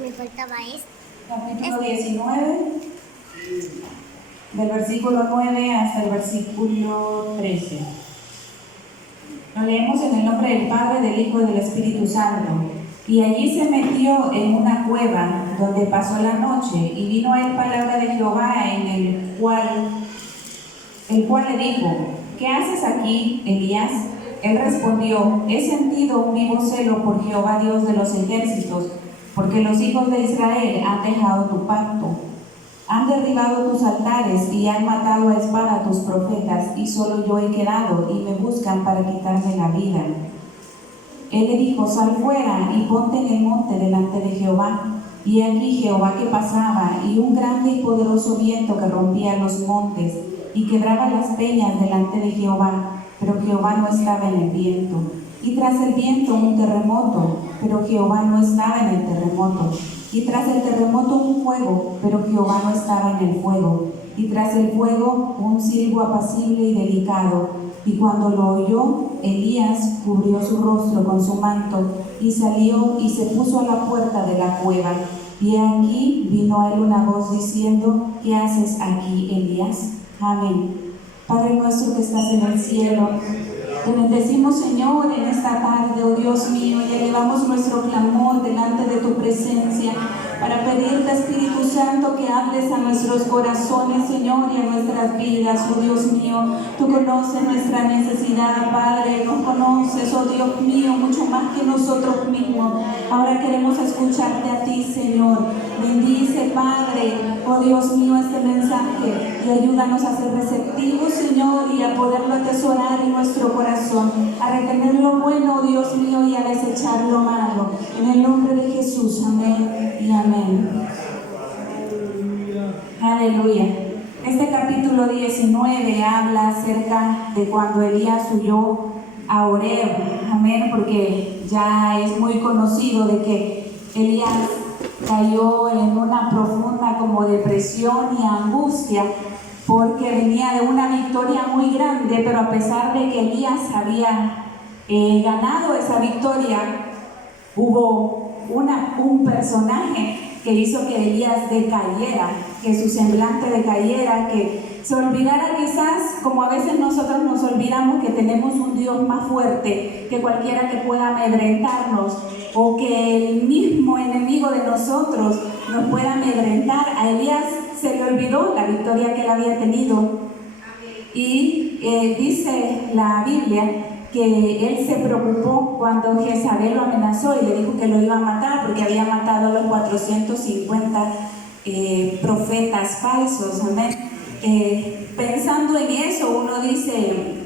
Me faltaba esto. Capítulo 19, del versículo 9 hasta el versículo 13. Lo leemos en el nombre del Padre, del Hijo y del Espíritu Santo. Y allí se metió en una cueva donde pasó la noche, y vino a él palabra de Jehová, en el cual le dijo: ¿qué haces aquí, Elías? Él respondió: he sentido un vivo celo por Jehová Dios de los ejércitos, porque los hijos de Israel han dejado tu pacto, han derribado tus altares y han matado a espada a tus profetas, y solo yo he quedado, y me buscan para quitarme la vida. Él le dijo: sal fuera y ponte en el monte delante de Jehová. Y aquí Jehová que pasaba, y un grande y poderoso viento que rompía los montes y quebraba las peñas delante de Jehová, pero Jehová no estaba en el viento. Y tras el viento un terremoto, pero Jehová no estaba en el terremoto. Y tras el terremoto un fuego, pero Jehová no estaba en el fuego. Y tras el fuego un silbo apacible y delicado. Y cuando lo oyó, Elías cubrió su rostro con su manto y salió y se puso a la puerta de la cueva. Y aquí vino a él una voz diciendo: ¿qué haces aquí, Elías? Amén. Padre nuestro que estás en el cielo, te bendecimos, Señor, en esta tarde, oh Dios mío, y elevamos nuestro clamor delante de tu presencia para pedirte, Espíritu Santo, que hables a nuestros corazones, Señor, y a nuestras vidas, oh Dios mío. Tú conoces nuestra necesidad, Padre, nos conoces, oh Dios mío, mucho más que nosotros mismos. Ahora queremos escucharte a ti, Señor. Bendice, Padre, oh Dios mío, este mensaje y ayúdanos a ser receptivos, Señor, y a poderlo atesorar en nuestro corazón, a retener lo bueno, oh Dios mío, y a desechar lo malo. En el nombre de Jesús, amén y amén. Aleluya. Este capítulo 19 habla acerca de cuando Elías huyó a Horeb, amén, porque ya es muy conocido de que Elías cayó en una profunda como depresión y angustia, porque venía de una victoria muy grande, pero a pesar de que Elías había ganado esa victoria, hubo un personaje que hizo que Elías decayera, que su semblante decayera, que se olvidara, quizás como a veces nosotros nos olvidamos que tenemos un Dios más fuerte que cualquiera que pueda amedrentarnos, o que el mismo enemigo de nosotros nos pueda amedrentar. A Elías se le olvidó la victoria que él había tenido, y dice la Biblia que él se preocupó cuando Jezabel lo amenazó y le dijo que lo iba a matar porque había matado a los 450 profetas falsos, amén. Pensando en eso, uno dice,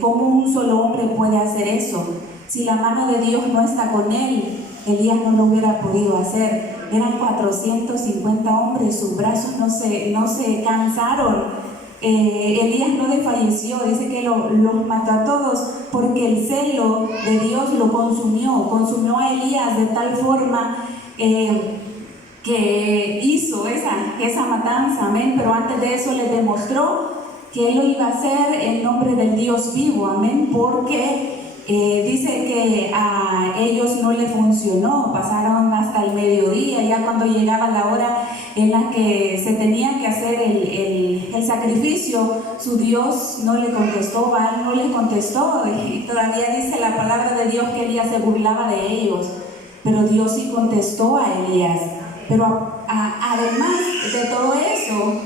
¿cómo un solo hombre puede hacer eso? Si la mano de Dios no está con él, Elías no lo hubiera podido hacer. Eran 450 hombres, sus brazos no se cansaron. Elías no desfalleció, dice que los mató a todos porque el celo de Dios lo consumió a Elías de tal forma que hizo esa matanza, amén. Pero antes de eso le demostró que él lo iba a hacer en nombre del Dios vivo, amén, porque dice que a ellos no le funcionó, pasaron hasta el mediodía, ya cuando llegaba la hora en la que se tenía que hacer el sacrificio, su Dios no le contestó, Baal no le contestó, y todavía dice la palabra de Dios que Elías se burlaba de ellos, pero Dios sí contestó a Elías. Pero además de todo eso,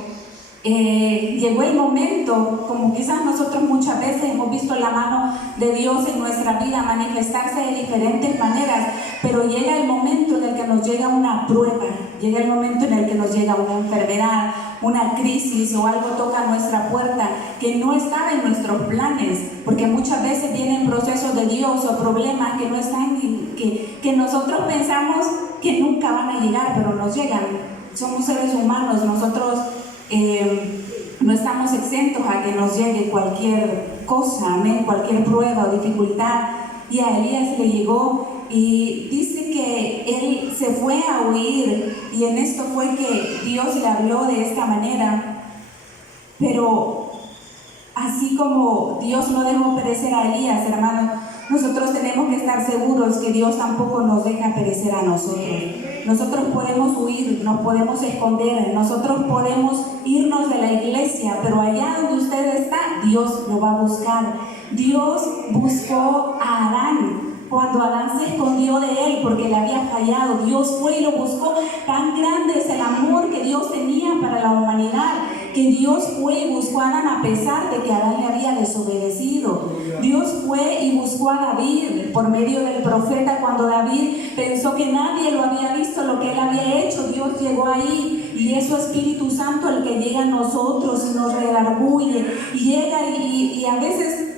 llegó el momento, como quizás nosotros muchas veces hemos visto la mano de Dios en nuestra vida manifestarse de diferentes maneras, pero llega el momento en el que nos llega una prueba, llega el momento en el que nos llega una enfermedad, una crisis o algo toca nuestra puerta que no estaba en nuestros planes, porque muchas veces vienen procesos de Dios o problemas que no están, que nosotros pensamos que nunca van a llegar, pero nos llegan. Somos seres humanos, nosotros no estamos exentos a que nos llegue cualquier cosa, amén, cualquier prueba o dificultad. Y a Elías le llegó, y dice que él se fue a huir, y en esto fue que Dios le habló de esta manera. Pero así como Dios no dejó perecer a Elías, hermano, nosotros tenemos que estar seguros que Dios tampoco nos deja perecer a nosotros. Nosotros podemos huir, nos podemos esconder, nosotros podemos irnos de la iglesia, pero allá donde usted está, Dios lo va a buscar. Dios buscó a Adán. Cuando Adán se escondió de él porque le había fallado, Dios fue y lo buscó. Tan grande es el amor que Dios tenía para la humanidad, que Dios fue y buscó a Adán a pesar de que Adán le había desobedecido. Dios fue y buscó a David por medio del profeta. Cuando David pensó que nadie lo había visto lo que él había hecho, Dios llegó ahí, y es su Espíritu Santo el que llega a nosotros y nos redarguye, y llega y a veces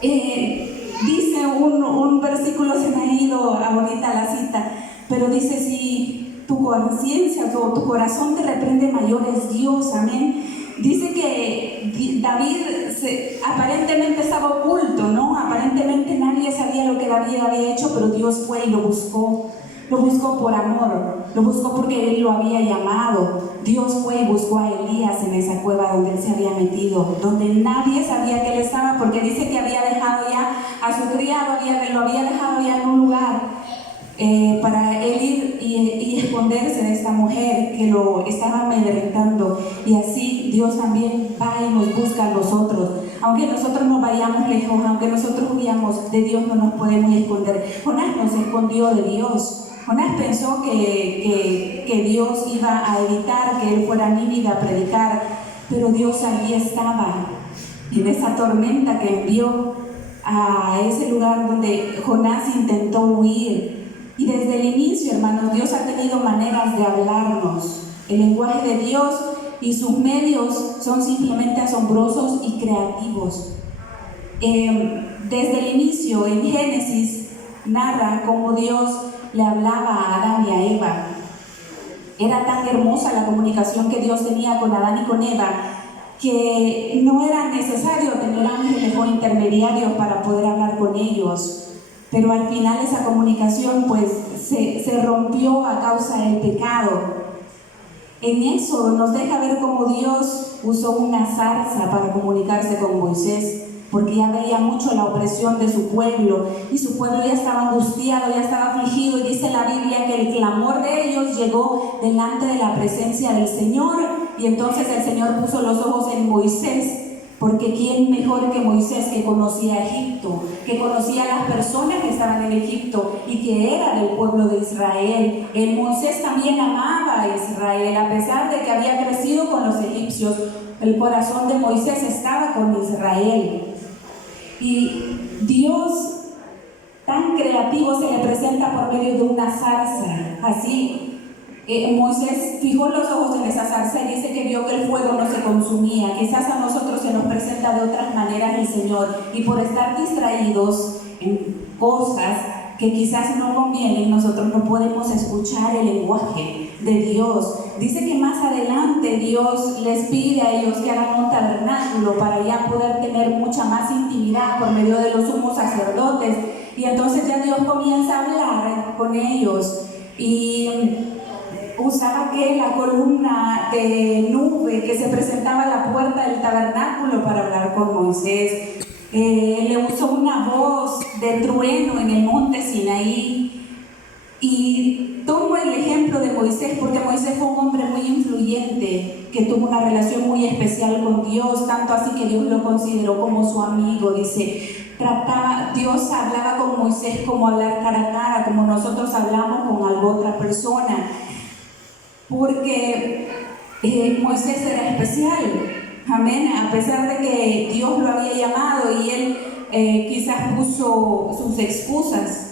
dice un versículo, se me ha ido ahorita la cita, pero dice: si tu conciencia o tu corazón te reprende, mayor es Dios. Amén. Dice que David aparentemente estaba oculto, ¿no? Aparentemente nadie sabía lo que David había hecho, pero Dios fue y lo buscó. Lo buscó por amor, lo buscó porque él lo había llamado. Dios fue y buscó a Elías en esa cueva donde él se había metido, donde nadie sabía que él estaba, porque dice que había dejado ya a su criado, lo había dejado ya en un lugar para él ir y esconderse de esta mujer que lo estaba amedrentando. Y así Dios también va y nos busca a nosotros. Aunque nosotros nos vayamos lejos, aunque nosotros huyamos de Dios, no nos podemos esconder. Jonás no se escondió de Dios. Jonás pensó que Dios iba a evitar que él fuera a Nínive a predicar, pero Dios allí estaba, en esa tormenta que envió a ese lugar donde Jonás intentó huir. Y desde el inicio, hermanos, Dios ha tenido maneras de hablarnos. El lenguaje de Dios y sus medios son simplemente asombrosos y creativos. Desde el inicio, en Génesis, narra cómo Dios le hablaba a Adán y a Eva. Era tan hermosa la comunicación que Dios tenía con Adán y con Eva, que no era necesario tener ángeles o intermediarios para poder hablar con ellos. Pero al final esa comunicación pues se rompió a causa del pecado. En eso nos deja ver cómo Dios usó una zarza para comunicarse con Moisés, porque ya veía mucho la opresión de su pueblo, y su pueblo ya estaba angustiado, ya estaba afligido, y dice la Biblia que el clamor de ellos llegó delante de la presencia del Señor, y entonces el Señor puso los ojos en Moisés, porque ¿quién mejor que Moisés, que conocía Egipto, que conocía a las personas que estaban en Egipto y que era del pueblo de Israel? El Moisés también amaba a Israel, a pesar de que había crecido con los egipcios. El corazón de Moisés estaba con Israel. Y Dios, tan creativo, se le presenta por medio de una zarza. Así, Moisés fijó los ojos en esa zarza y dice que vio que el fuego no se consumía. Quizás a nosotros se nos presenta de otras maneras el Señor, y por estar distraídos en cosas que quizás no convienen, nosotros no podemos escuchar el lenguaje de Dios. Dice que más adelante Dios les pide a ellos que hagan un tabernáculo para ya poder tener mucha más intimidad por medio de los sumos sacerdotes, y entonces ya Dios comienza a hablar con ellos, y usaba que la columna de nube que se presentaba a la puerta del tabernáculo para hablar con Moisés. Le usó una voz de trueno en el monte Sinaí. Y tomo el ejemplo de Moisés porque Moisés fue un hombre muy influyente, que tuvo una relación muy especial con Dios, tanto así que Dios lo consideró como su amigo. Dice, Dios hablaba con Moisés como hablar cara a cara, como nosotros hablamos con alguna otra persona, porque Moisés era especial. Amén. A pesar de que Dios lo había llamado y él quizás puso sus excusas,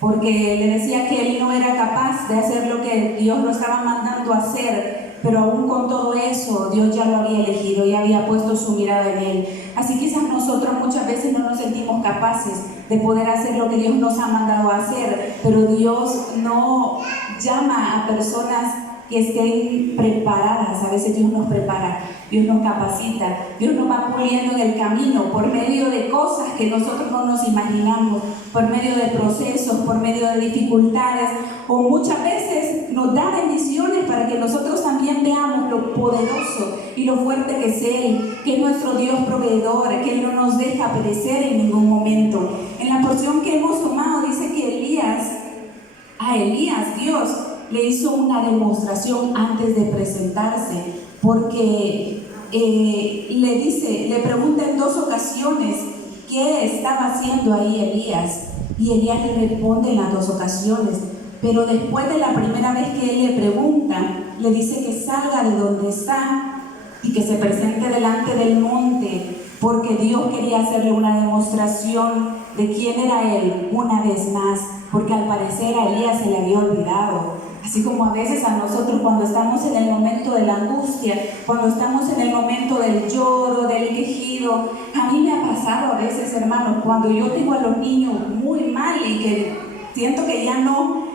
porque le decía que él no era capaz de hacer lo que Dios lo estaba mandando a hacer, pero aún con todo eso Dios ya lo había elegido y había puesto su mirada en él. Así quizás nosotros muchas veces no nos sentimos capaces de poder hacer lo que Dios nos ha mandado a hacer, pero Dios no llama a personas que estén preparadas. A veces Dios nos prepara, Dios nos capacita, Dios nos va puliendo en el camino por medio de cosas que nosotros no nos imaginamos, por medio de procesos, por medio de dificultades, o muchas veces nos da bendiciones para que nosotros también veamos lo poderoso y lo fuerte que es Él, que es nuestro Dios proveedor, que Él no nos deja perecer en ningún momento. En la porción que hemos tomado dice que a Elías Dios le hizo una demostración antes de presentarse, porque le pregunta en 2 ocasiones qué estaba haciendo ahí Elías, y Elías le responde en las 2 ocasiones, pero después de la primera vez que él le pregunta, le dice que salga de donde está y que se presente delante del monte, porque Dios quería hacerle una demostración de quién era Él una vez más, porque al parecer a Elías se le había olvidado. Así como a veces a nosotros cuando estamos en el momento de la angustia, cuando estamos en el momento del lloro, del quejido, a mí me ha pasado a veces, hermanos, cuando yo tengo a los niños muy mal y que siento que ya no,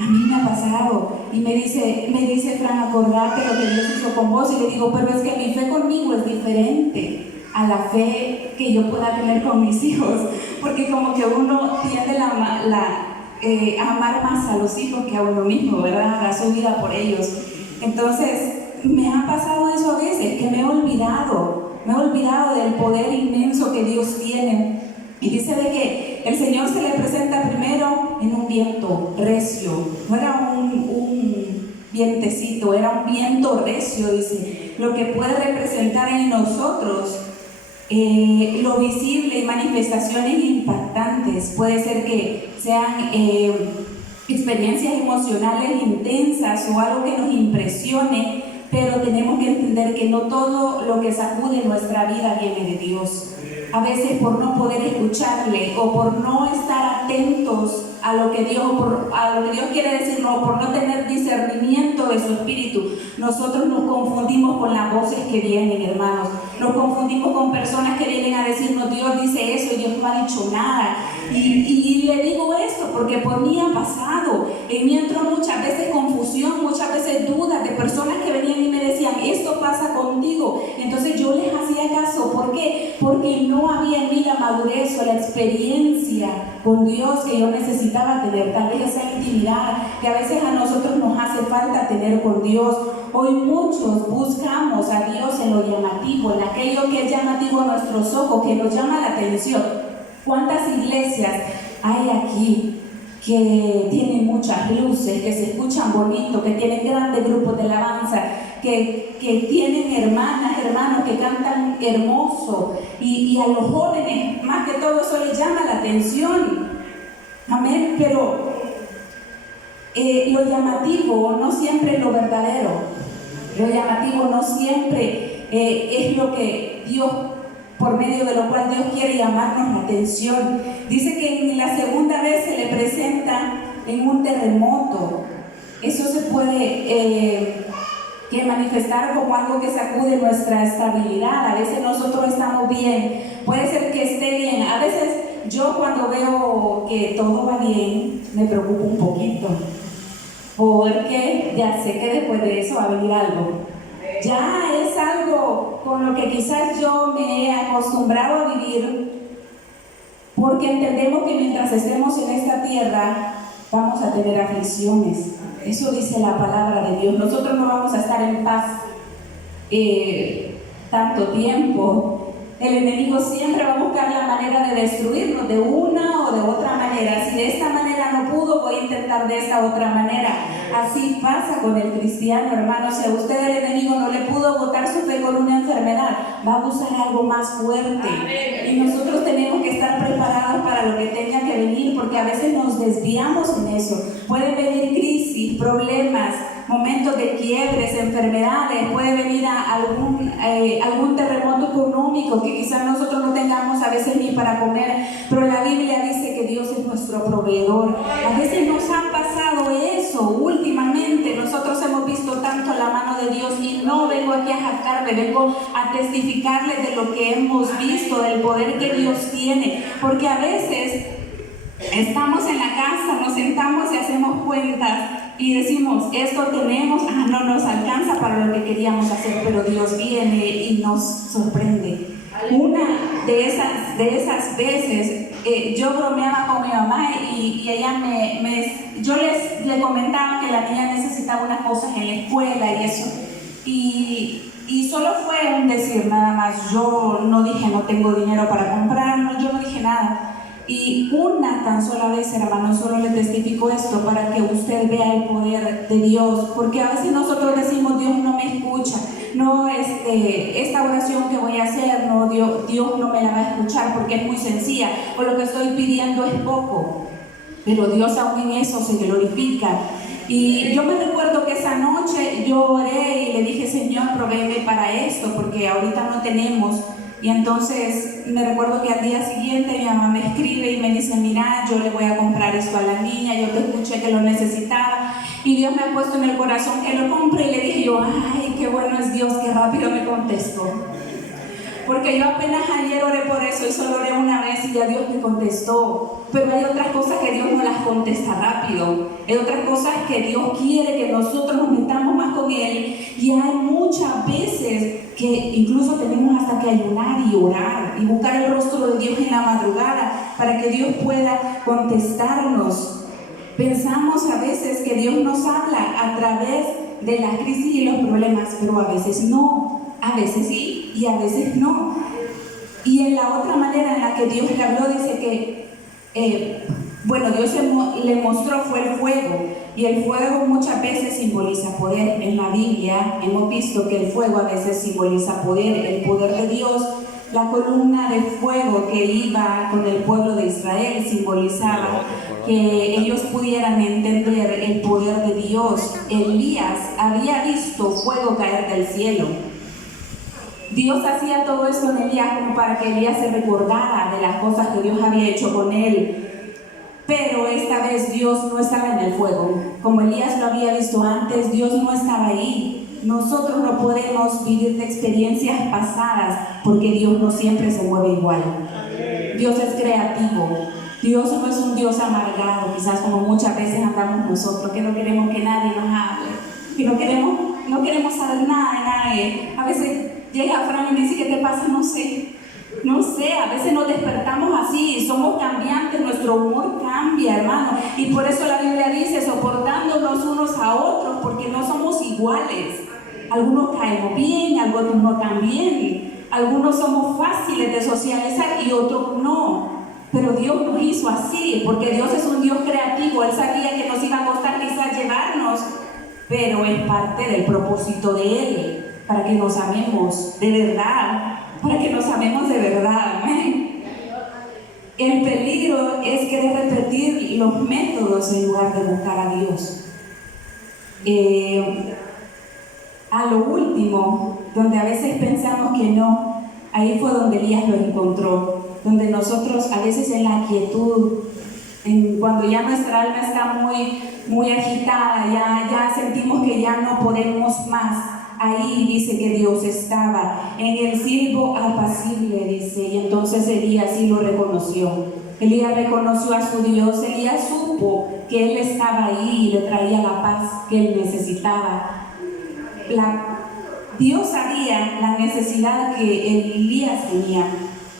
a mí me ha pasado y me dice Fran, acordate lo que Dios hizo con vos, y le digo, pero es que mi fe conmigo es diferente a la fe que yo pueda tener con mis hijos, porque como que uno tiende amar más a los hijos que a uno mismo, ¿verdad? Dar su vida por ellos. Entonces, me ha pasado eso a veces, que me he olvidado del poder inmenso que Dios tiene. Y dice de que el Señor se le presenta primero en un viento recio, no era un vientecito, era un viento recio, dice, lo que puede representar en nosotros lo visible y manifestaciones impactantes. Puede ser que sean experiencias emocionales intensas o algo que nos impresione, pero tenemos que entender que no todo lo que sacude nuestra vida viene de Dios. A veces por no poder escucharle o por no estar atentos a lo que Dios quiere decirnos, o por no tener discernimiento de su espíritu, nosotros nos confundimos con las voces que vienen, hermanos. Nos confundimos con personas que vienen a decirnos, Dios dice eso y Dios no ha dicho nada. Y le digo esto porque por mí ha pasado. En mí entró muchas veces confusión, muchas veces dudas de personas que venían y me decían, esto pasa contigo. Entonces yo les hacía caso. ¿Por qué? Porque no había en mí la madurez o la experiencia con Dios que yo necesitaba tener, tal vez esa intimidad que a veces a nosotros nos hace falta tener con Dios. Hoy muchos buscamos a Dios en lo llamativo, en aquello que es llamativo a nuestros ojos, que nos llama la atención. ¿Cuántas iglesias hay aquí que tienen muchas luces, que se escuchan bonito, que tienen grandes grupos de alabanza, que tienen hermanos que cantan hermoso, y a los jóvenes más que todo eso les llama la atención? Amén. Pero lo llamativo no siempre es lo verdadero, lo llamativo no siempre es lo que Dios, por medio de lo cual Dios quiere llamarnos la atención. Dice que en la segunda vez se le presenta en un terremoto. Eso se puede que manifestar como algo que sacude nuestra estabilidad. A veces nosotros estamos bien, puede ser que esté bien. A veces yo cuando veo que todo va bien, me preocupo un poquito, porque ya sé que después de eso va a venir algo. Ya es algo con lo que quizás yo me he acostumbrado a vivir, porque entendemos que mientras estemos en esta tierra vamos a tener aflicciones. Eso dice la palabra de Dios. Nosotros no vamos a estar en paz tanto tiempo. El enemigo siempre va a buscar la manera de destruirnos de una o de otra manera. Si de esta manera no pudo, voy a intentar de esta otra manera. Así pasa con el cristiano, hermano. Si a usted el enemigo no le pudo botar su fe con una enfermedad, va a buscar algo más fuerte. Y nosotros tenemos que estar preparados para lo que tenga que venir, porque a veces nos desviamos en eso. Pueden venir crisis, problemas, momentos de quiebres, enfermedades, puede venir a algún terremoto económico que quizás nosotros no tengamos a veces ni para comer, pero la Biblia dice que Dios es nuestro proveedor. A veces nos ha pasado eso últimamente, nosotros hemos visto tanto la mano de Dios, y no vengo aquí a jactarme, vengo a testificarles de lo que hemos visto, del poder que Dios tiene, porque a veces estamos en la casa, nos sentamos y hacemos cuentas y decimos, esto tenemos, no nos alcanza para lo que queríamos hacer, pero Dios viene y nos sorprende. Una de esas veces, yo bromeaba con mi mamá y ella yo le comentaba que la niña necesitaba unas cosas en la escuela y eso, y solo fue un decir nada más. Yo no dije no tengo dinero para comprarlo, yo no dije nada. Y una tan sola vez, hermano, solo le testifico esto para que usted vea el poder de Dios, porque a veces nosotros decimos, Dios no me escucha, no, esta oración que voy a hacer, no, Dios no me la va a escuchar porque es muy sencilla, o lo que estoy pidiendo es poco, pero Dios aún en eso se glorifica. Y yo me recuerdo que esa noche yo oré y le dije, Señor, provéeme para esto, porque ahorita no tenemos. Y entonces me recuerdo que al día siguiente mi mamá me escribe y me dice, mira, yo le voy a comprar esto a la niña, yo te escuché que lo necesitaba y Dios me ha puesto en el corazón que lo compre. Y le dije yo, ay, qué bueno es Dios, qué rápido me contestó. Porque yo apenas ayer oré por eso y solo oré una vez y ya Dios me contestó. Pero hay otras cosas que Dios no las contesta rápido. Hay otras cosas que Dios quiere que nosotros nos metamos más con Él. Y hay muchas veces que incluso tenemos hasta que ayunar y orar y buscar el rostro de Dios en la madrugada para que Dios pueda contestarnos. Pensamos a veces que Dios nos habla a través de las crisis y los problemas, pero a veces no. A veces sí y a veces no. Y en la otra manera en la que Dios le habló, dice que, Dios le mostró fue el fuego. Y el fuego muchas veces simboliza poder. En la Biblia hemos visto que el fuego a veces simboliza poder, el poder de Dios. La columna de fuego que iba con el pueblo de Israel simbolizaba que ellos pudieran entender el poder de Dios. Elías había visto fuego caer del cielo. Dios hacía todo eso en Elías como para que Elías se recordara de las cosas que Dios había hecho con él. Pero esta vez Dios no estaba en el fuego. Como Elías lo había visto antes, Dios no estaba ahí. Nosotros no podemos vivir de experiencias pasadas porque Dios no siempre se mueve igual. Dios es creativo. Dios no es un Dios amargado, quizás como muchas veces andamos nosotros, que no queremos que nadie nos hable, que no queremos saber nada de nadie. A veces llega Fran y me dice, ¿qué te pasa? No sé, a veces nos despertamos así, somos cambiantes, nuestro humor cambia, hermano, y por eso la Biblia dice, soportándonos unos a otros, porque no somos iguales. Algunos caemos bien, algunos no tan bien, algunos somos fáciles de socializar y otros no, pero Dios nos hizo así, porque Dios es un Dios creativo. Él sabía que nos iba a costar quizás llevarnos, pero es parte del propósito de Él, para que nos amemos de verdad. Para que nos amemos de verdad, amén. El peligro es querer repetir los métodos en lugar de buscar a Dios. A lo último, donde a veces pensamos que no, ahí fue donde Elías lo encontró, donde nosotros a veces en la quietud, cuando ya nuestra alma está muy agitada, ya sentimos que ya no podemos más. Ahí dice que Dios estaba en el silbo apacible, dice, y entonces Elías sí lo reconoció. Elías reconoció a su Dios. Elías supo que Él estaba ahí y le traía la paz que él necesitaba. Dios sabía la necesidad que Elías tenía.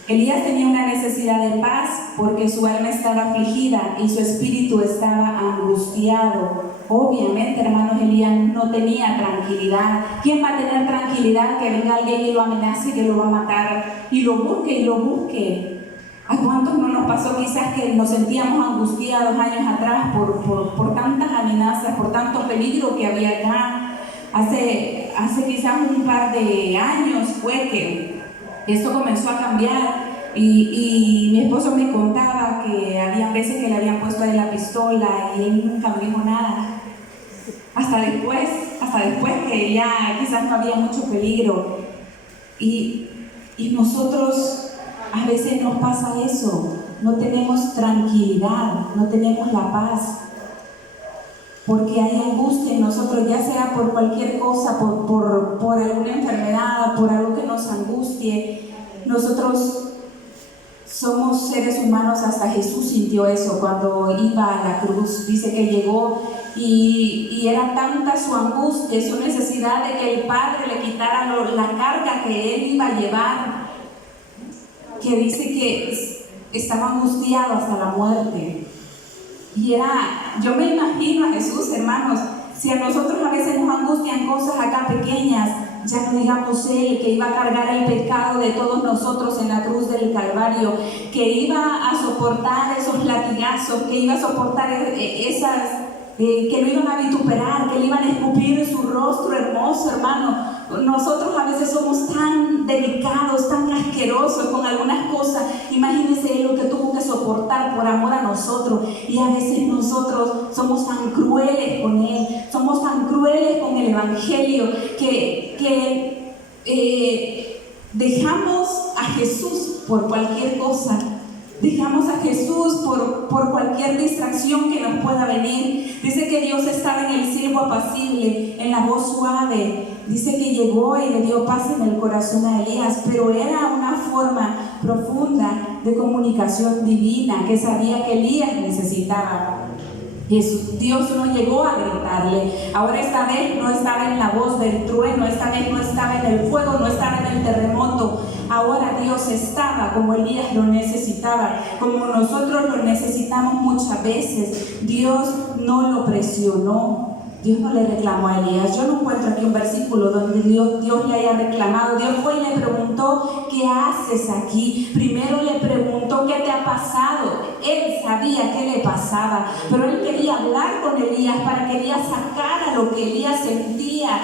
Elías tenía una necesidad de paz porque su alma estaba afligida y su espíritu estaba angustiado. Obviamente, hermanos, Elías no tenía tranquilidad. ¿Quién va a tener tranquilidad que venga alguien y lo amenace, que lo va a matar y lo busque? ¿A cuántos no nos pasó quizás que nos sentíamos angustiados años atrás por tantas amenazas, por tanto peligro que había acá? Hace quizás un par de años fue que esto comenzó a cambiar y mi esposo me contaba que había veces que le habían puesto a él la pistola y él nunca me dijo nada. Hasta después que ya quizás no había mucho peligro. Y nosotros a veces nos pasa eso, no tenemos tranquilidad, no tenemos la paz. Porque hay angustia en nosotros, ya sea por cualquier cosa, por alguna enfermedad, por algo que nos angustie. Nosotros somos seres humanos, hasta Jesús sintió eso cuando iba a la cruz. Dice que llegó y era tanta su angustia, su necesidad de que el Padre le quitara la carga que él iba a llevar, que dice que estaba angustiado hasta la muerte. Y yo me imagino a Jesús, hermanos, si a nosotros a veces nos angustian cosas acá pequeñas, ya no digamos Él que iba a cargar el pecado de todos nosotros en la cruz del Calvario, que iba a soportar esos latigazos, que iba a soportar que lo iban a vituperar, que le iban a escupir su rostro hermoso, hermano. Nosotros a veces somos tan delicados, tan asquerosos con algunas cosas. Imagínense lo que tuvo que soportar por amor a nosotros. Y a veces nosotros somos tan crueles con Él, somos tan crueles con el Evangelio, que dejamos a Jesús por cualquier cosa. Dejamos a Jesús por cualquier distracción que nos pueda venir. Dice que Dios estaba en el siervo apacible, en la voz suave. Dice que llegó y le dio paz en el corazón a Elías, pero era una forma profunda de comunicación divina que sabía que Elías necesitaba. Dios no llegó a gritarle. Ahora esta vez no estaba en la voz del trueno, esta vez no estaba en el fuego, no estaba en el terremoto. Ahora Dios estaba como Elías lo necesitaba, como nosotros lo necesitamos muchas veces. Dios no lo presionó. Dios no le reclamó a Elías. Yo no encuentro aquí un versículo donde Dios le haya reclamado. Dios fue y le preguntó: ¿qué haces aquí? Primero le preguntó: ¿qué te ha pasado? Él sabía qué le pasaba, pero él quería hablar con Elías para que Elías sacara lo que Elías sentía.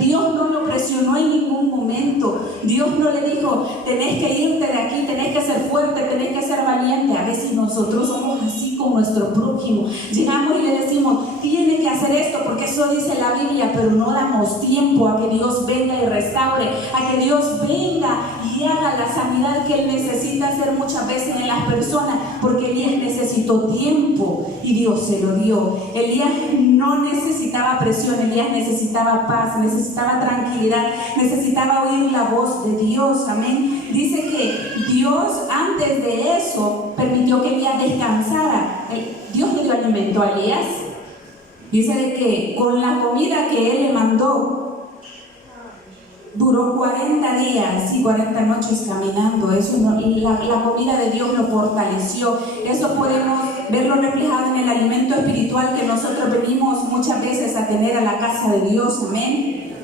Dios no lo presionó en ningún momento. Dios no le dijo: tenés que irte de aquí, tenés que ser fuerte, tenés que ser valiente. A veces nosotros somos así con nuestro prójimo. Llegamos y le decimos: tiene que hacer esto porque eso dice la Biblia, pero no damos tiempo a que Dios venga y restaure, a que Dios venga y haga la sanidad que Él necesita hacer muchas veces en las personas, porque Elías necesitó tiempo y Dios se lo dio. Elías no necesitaba presión, Elías necesitaba paz, necesitaba tranquilidad, necesitaba oír la voz de Dios. Amén. Dice que Dios antes de eso permitió que Elías descansara. Dios le dio alimento a Elías. Dice de que con la comida que Él le mandó, duró 40 días y 40 noches caminando. Eso la comida de Dios lo fortaleció. Eso podemos verlo reflejado en el alimento espiritual que nosotros venimos muchas veces a tener a la casa de Dios. Amén.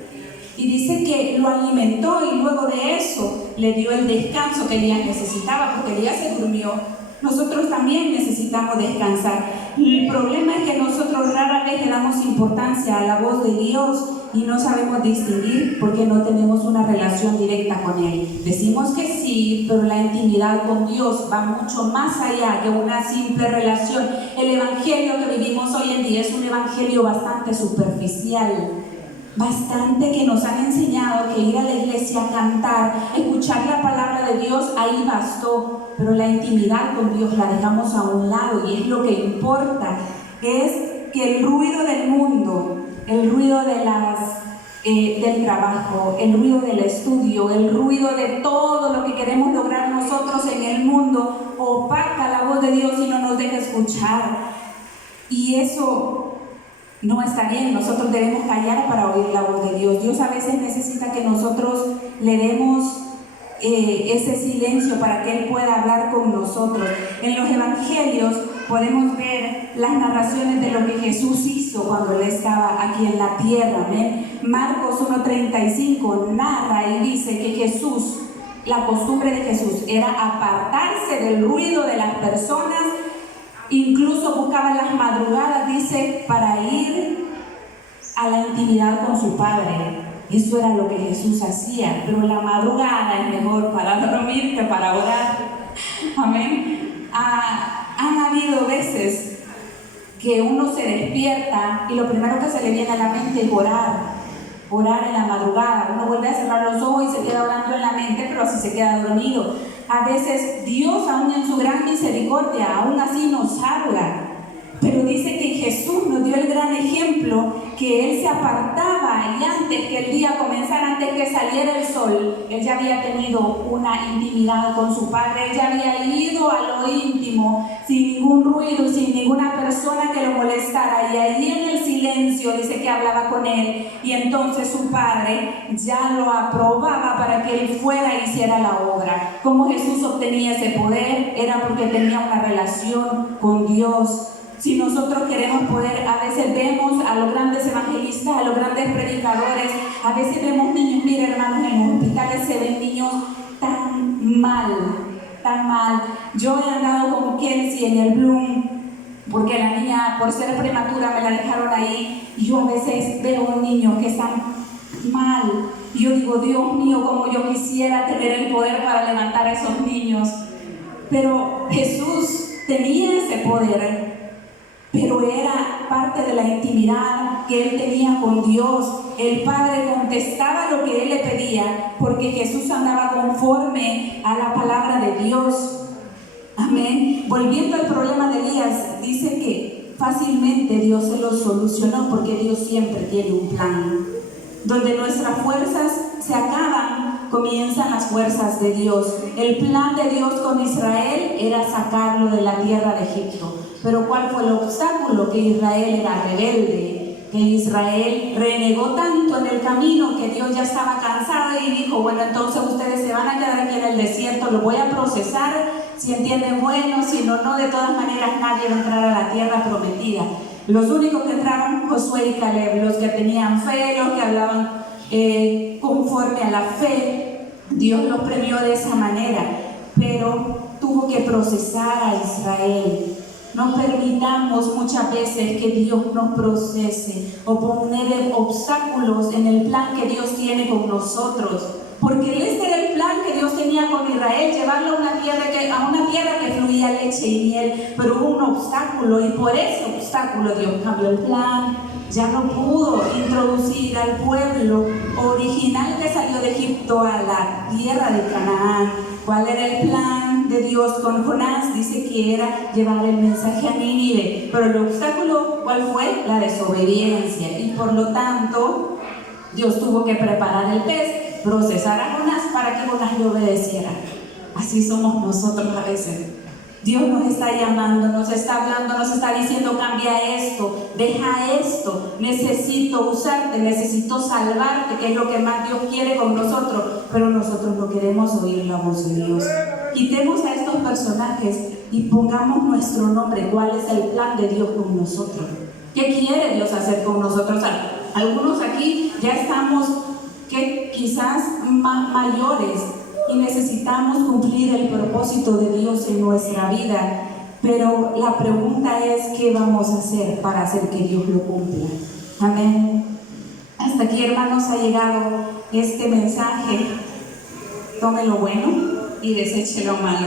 Y dice que lo alimentó y luego de eso le dio el descanso que Elías necesitaba, porque Elías se durmió. Nosotros también necesitamos descansar. El problema es que nosotros rara vez le damos importancia a la voz de Dios y no sabemos distinguir porque no tenemos una relación directa con Él. Decimos que sí, pero la intimidad con Dios va mucho más allá que una simple relación. El evangelio que vivimos hoy en día es un evangelio bastante superficial. Bastante que nos han enseñado que ir a la iglesia a cantar, escuchar la palabra de Dios, ahí bastó, pero la intimidad con Dios la dejamos a un lado y es lo que importa, es que el ruido del mundo, el ruido del trabajo, el ruido del estudio, el ruido de todo lo que queremos lograr nosotros en el mundo, opaca la voz de Dios y no nos deja escuchar. Y eso no está bien. Nosotros debemos callar para oír la voz de Dios. Dios a veces necesita que nosotros le demos ese silencio para que Él pueda hablar con nosotros. En los evangelios podemos ver las narraciones de lo que Jesús hizo cuando Él estaba aquí en la tierra. ¿Ven? Marcos 1:35 narra y dice que Jesús, la costumbre de Jesús era apartarse del ruido de las personas. Incluso buscaba las madrugadas, dice, para ir a la intimidad con su Padre. Eso era lo que Jesús hacía, pero la madrugada es mejor para dormir que para orar. Amén. Han habido veces que uno se despierta y lo primero que se le viene a la mente es orar en la madrugada. Uno vuelve a cerrar los ojos y se queda orando en la mente, pero así se queda dormido. A veces Dios, aún en su gran misericordia, aún así nos habla. Pero dice que Jesús nos dio el gran ejemplo, que Él se apartaba y antes que el día comenzara, antes que saliera el sol, Él ya había tenido una intimidad con su Padre. Él ya había ido a lo íntimo, sin ningún ruido, sin ninguna persona que lo molestara. Y ahí en el obedeció, dice que hablaba con él, y entonces su padre ya lo aprobaba para que él fuera e hiciera la obra. ¿Cómo Jesús obtenía ese poder? Era porque tenía una relación con Dios. Si nosotros queremos poder, a veces vemos a los grandes evangelistas, a los grandes predicadores, a veces vemos niños, mire hermanos, en los hospitales se ven niños tan mal. Yo he andado con Kelsey en el Bloom, porque la niña, por ser prematura, me la dejaron ahí, y yo a veces veo niños que están mal, y yo digo, Dios mío, como yo quisiera tener el poder para levantar a esos niños. Pero Jesús tenía ese poder, pero era parte de la intimidad que él tenía con Dios. El Padre contestaba lo que él le pedía, porque Jesús andaba conforme a la palabra de Dios. Amén. Volviendo al problema de Elías, dice que fácilmente Dios se lo solucionó, porque Dios siempre tiene un plan. Donde nuestras fuerzas se acaban, comienzan las fuerzas de Dios. El plan de Dios con Israel era sacarlo de la tierra de Egipto. Pero ¿cuál fue el obstáculo? Que Israel era rebelde, que Israel renegó tanto en el camino que Dios ya estaba cansado y dijo, bueno, entonces ustedes se van a quedar aquí en el desierto, lo voy a procesar, si entienden bueno, si no, no, de todas maneras nadie va a entrar a la tierra prometida. Los únicos que entraron, Josué y Caleb, los que tenían fe, los que hablaban conforme a la fe, Dios los premió de esa manera, pero tuvo que procesar a Israel. No permitamos muchas veces que Dios nos procese o poner obstáculos en el plan que Dios tiene con nosotros, porque este era el plan que Dios tenía con Israel, llevarlo a una tierra que fluía leche y miel, pero hubo un obstáculo, y por ese obstáculo Dios cambió el plan. Ya no pudo introducir al pueblo original que salió de Egipto a la tierra de Canaán. ¿Cuál era el plan de Dios con Jonás? Dice que era llevar el mensaje a Nínive, pero el obstáculo, ¿cuál fue? La desobediencia, y por lo tanto Dios tuvo que preparar el pez, procesar a Jonás para que Jonás le obedeciera. Así somos nosotros a veces. Dios nos está llamando, nos está hablando, nos está diciendo, cambia esto, deja esto, necesito usarte, necesito salvarte, que es lo que más Dios quiere con nosotros, pero nosotros no queremos oír la voz de Dios. Quitemos a estos personajes y pongamos nuestro nombre. ¿Cuál es el plan de Dios con nosotros? ¿Qué quiere Dios hacer con nosotros? Algunos aquí ya estamos quizás más mayores, y necesitamos cumplir el propósito de Dios en nuestra vida, pero la pregunta es, ¿qué vamos a hacer para hacer que Dios lo cumpla? Amén. Hasta aquí, hermanos, ha llegado este mensaje. Tome lo bueno y deseche lo malo.